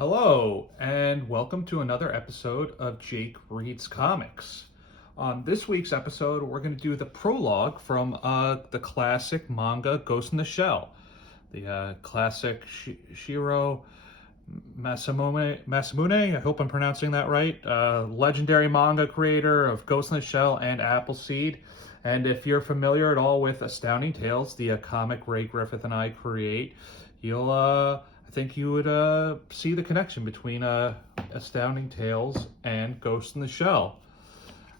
Hello, and welcome to another episode of Jake Reads Comics. On this week's episode, we're going to do the prologue from the classic manga Ghost in the Shell. The classic Shiro Masamune, I hope I'm pronouncing that right, legendary manga creator of Ghost in the Shell and Appleseed. And if you're familiar at all with Astounding Tales, the comic Ray Griffith and I create, I think you would see the connection between Astounding Tales and Ghost in the Shell.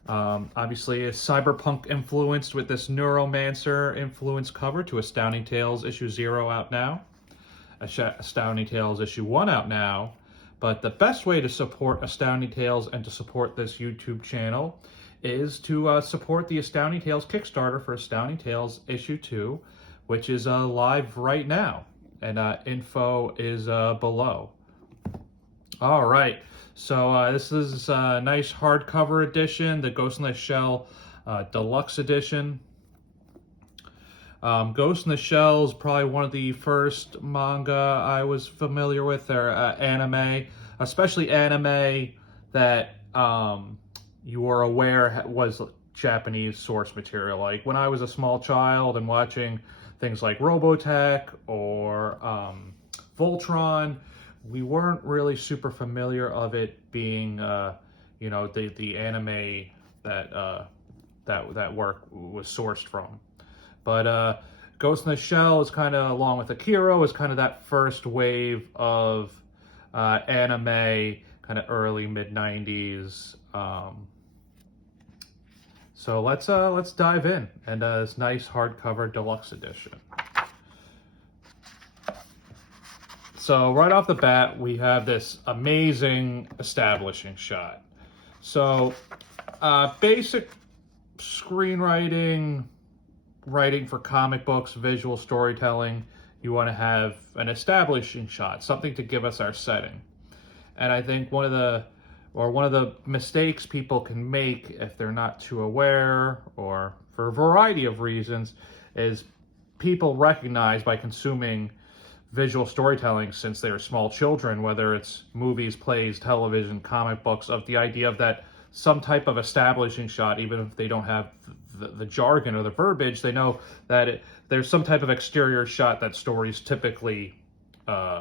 Obviously, it's cyberpunk influenced with this Neuromancer influenced cover to Astounding Tales issue 0 out now. Astounding Tales issue 1 out now. But the best way to support Astounding Tales and to support this YouTube channel is to support the Astounding Tales Kickstarter for Astounding Tales issue 2, which is live right now. And info is below. All right, so this is a nice hardcover edition, the Ghost in the Shell Deluxe Edition. Ghost in the Shell is probably one of the first manga I was familiar with, or anime, especially anime that you were aware was Japanese source material. Like when I was a small child and watching things like Robotech or Voltron, we weren't really super familiar of it being, the anime that work was sourced from. But Ghost in the Shell is kind of, along with Akira, is kind of that first wave of anime, kind of early mid-90s. So let's dive in, and this nice hardcover deluxe edition. So right off the bat, we have this amazing establishing shot. So basic screenwriting, writing for comic books, visual storytelling, you want to have an establishing shot, something to give us our setting. And I think one of the mistakes people can make if they're not too aware, or for a variety of reasons, is people recognize by consuming visual storytelling since they're small children, whether it's movies, plays, television, comic books, of the idea of that some type of establishing shot, even if they don't have the jargon or the verbiage, they know that there's some type of exterior shot that stories typically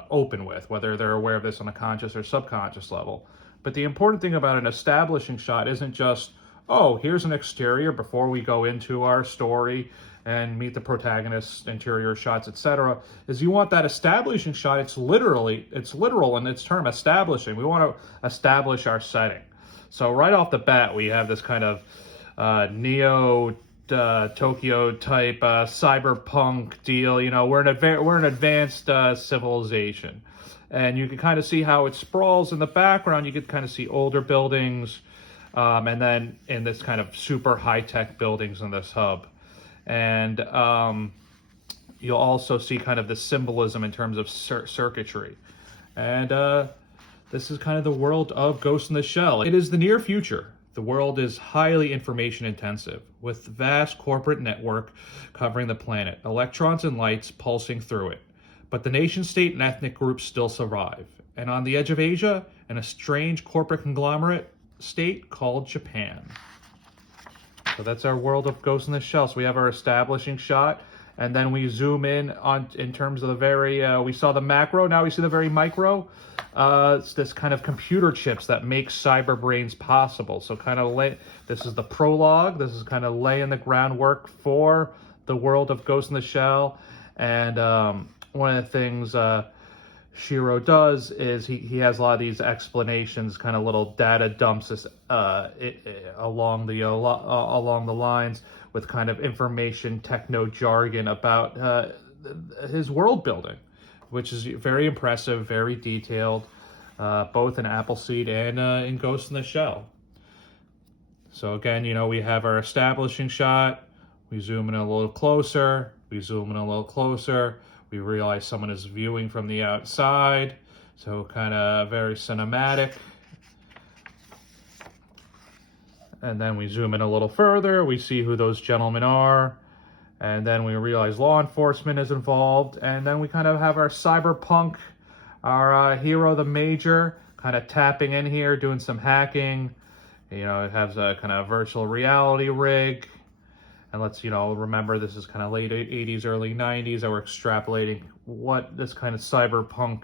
open with, whether they're aware of this on a conscious or subconscious level. But the important thing about an establishing shot isn't just, oh, here's an exterior before we go into our story and meet the protagonist's interior shots, etc. Is you want that establishing shot. It's literal in its term, establishing. We want to establish our setting. So right off the bat, we have this kind of Neo Tokyo type cyberpunk deal. You know, we're an advanced civilization. And you can kind of see how it sprawls in the background. You can kind of see older buildings, and then in this kind of super high-tech buildings in this hub. And you'll also see kind of the symbolism in terms of circuitry. And this is kind of the world of Ghost in the Shell. It is the near future. The world is highly information intensive, with vast corporate network covering the planet, electrons and lights pulsing through it. But the nation-state and ethnic groups still survive. And on the edge of Asia, in a strange corporate conglomerate state called Japan. So that's our world of Ghost in the Shell. So we have our establishing shot, and then we zoom in terms of the very, we saw the macro, now we see the very micro. It's this kind of computer chips that make cyber brains possible. So kind of this is the prologue. This is kind of laying the groundwork for the world of Ghost in the Shell. And one of the things Shiro does is he has a lot of these explanations, kind of little data dumps along the lines with kind of information techno jargon about his world building, which is very impressive, very detailed, both in Appleseed and in Ghost in the Shell. So again, we have our establishing shot. We zoom in a little closer. We zoom in a little closer. We realize someone is viewing from the outside, so kind of very cinematic. And then we zoom in a little further. We see who those gentlemen are. And then we realize law enforcement is involved. And then we kind of have our cyberpunk our hero, the Major, kind of tapping in here, doing some hacking. You know, it has a kind of virtual reality rig. And let's, remember this is kind of late 80s, early 90s, that we're extrapolating what this kind of cyberpunk,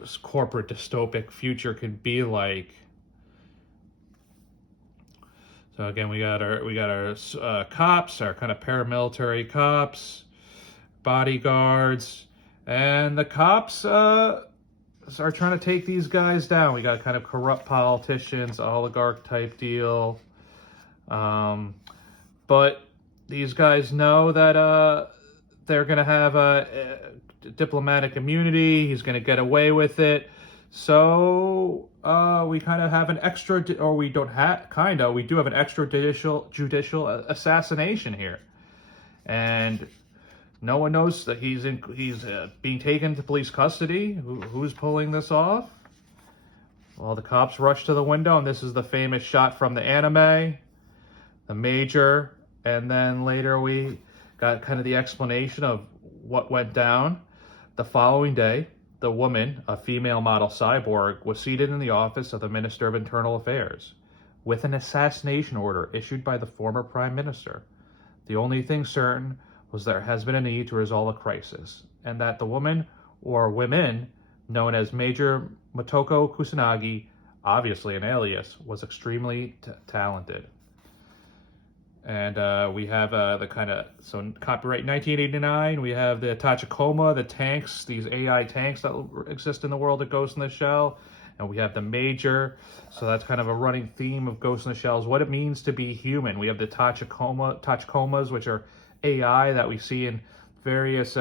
this corporate dystopic future could be like. So again, we got our cops, our kind of paramilitary cops, bodyguards, and the cops are trying to take these guys down. We got kind of corrupt politicians, oligarch type deal. But these guys know that they're going to have a diplomatic immunity. He's going to get away with it. So we kind of have an extra, or we don't have, we do have an judicial assassination here. And no one knows that he's being taken to police custody. Who's pulling this off? Well, the cops rush to the window, and this is the famous shot from the anime, the Major. And then later we got kind of the explanation of what went down. The following day, the woman, a female model cyborg, was seated in the office of the Minister of Internal Affairs with an assassination order issued by the former Prime Minister. The only thing certain was there has been a need to resolve a crisis, and that the woman, or women, known as Major Motoko Kusanagi, obviously an alias, was extremely talented. And we have so copyright 1989, we have the Tachikoma, the tanks, these AI tanks that exist in the world of Ghost in the Shell. And we have the Major, so that's kind of a running theme of Ghost in the Shell, is what it means to be human. We have the Tachikomas, which are AI that we see in various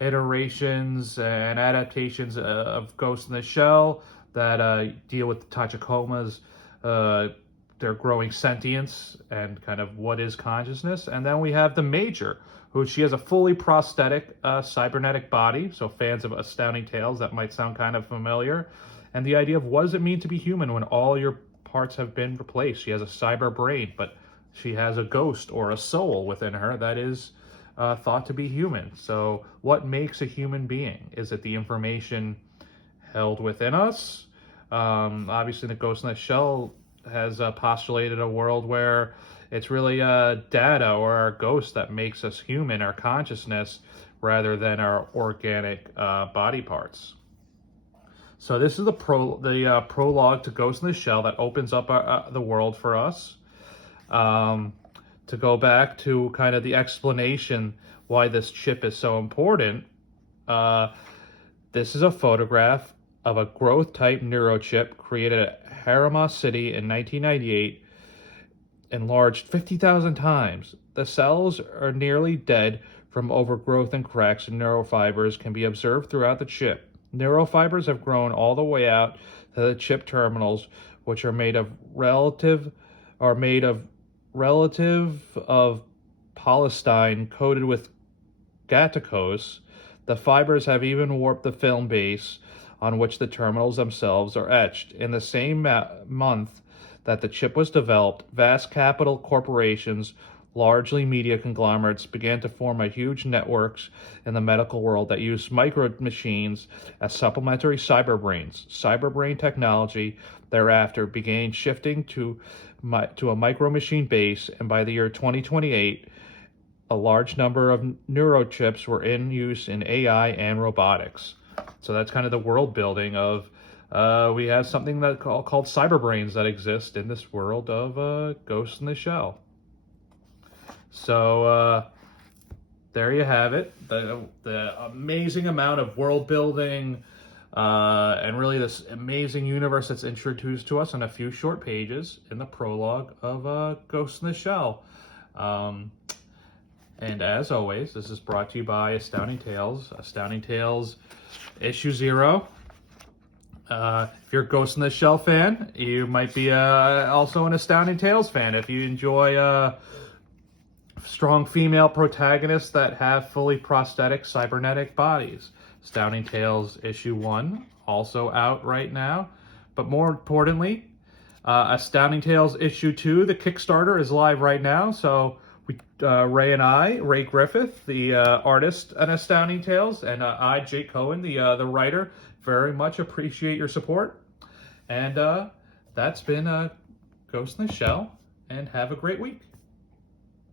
iterations and adaptations of Ghost in the Shell that deal with the Tachikomas, their growing sentience and kind of what is consciousness. And then we have the Major, who she has a fully prosthetic cybernetic body. So fans of Astounding Tales, that might sound kind of familiar. And the idea of what does it mean to be human when all your parts have been replaced? She has a cyber brain, but she has a ghost or a soul within her that is thought to be human. So what makes a human being? Is it the information held within us? Obviously, the Ghost in the Shell has postulated a world where it's really data or our ghost that makes us human, our consciousness, rather than our organic body parts. So this is the prologue to Ghost in the Shell that opens up the world for us. To go back to kind of the explanation why this chip is so important, this is a photograph of a growth-type neurochip created at Harima City in 1998, enlarged 50,000 times. The cells are nearly dead from overgrowth, and cracks in neurofibers can be observed throughout the chip. Neurofibers have grown all the way out to the chip terminals, which are made of relative of polystyrene coated with gatacose. The fibers have even warped the film base on which the terminals themselves are etched. In the same month that the chip was developed, vast capital corporations, largely media conglomerates, began to form a huge networks in the medical world that use micro machines as supplementary cyberbrains. Cyberbrain technology thereafter began shifting to a micro machine base, and by the year 2028, a large number of neurochips were in use in AI and robotics. So that's kind of the world building of we have something that called cyberbrains that exist in this world of Ghost in the Shell. So there you have it, the amazing amount of world building and really this amazing universe that's introduced to us in a few short pages in the prologue of Ghost in the Shell. And as always, this is brought to you by Astounding Tales issue 0. If you're a Ghost in the Shell fan, you might be also an Astounding Tales fan. If you enjoy strong female protagonists that have fully prosthetic cybernetic bodies. Astounding Tales issue 1, also out right now. But more importantly, Astounding Tales issue 2, the Kickstarter is live right now. So Ray Griffith, the artist on Astounding Tales, and I, Jake Cohen, the writer, very much appreciate your support. And that's been Ghost in the Shell, and have a great week.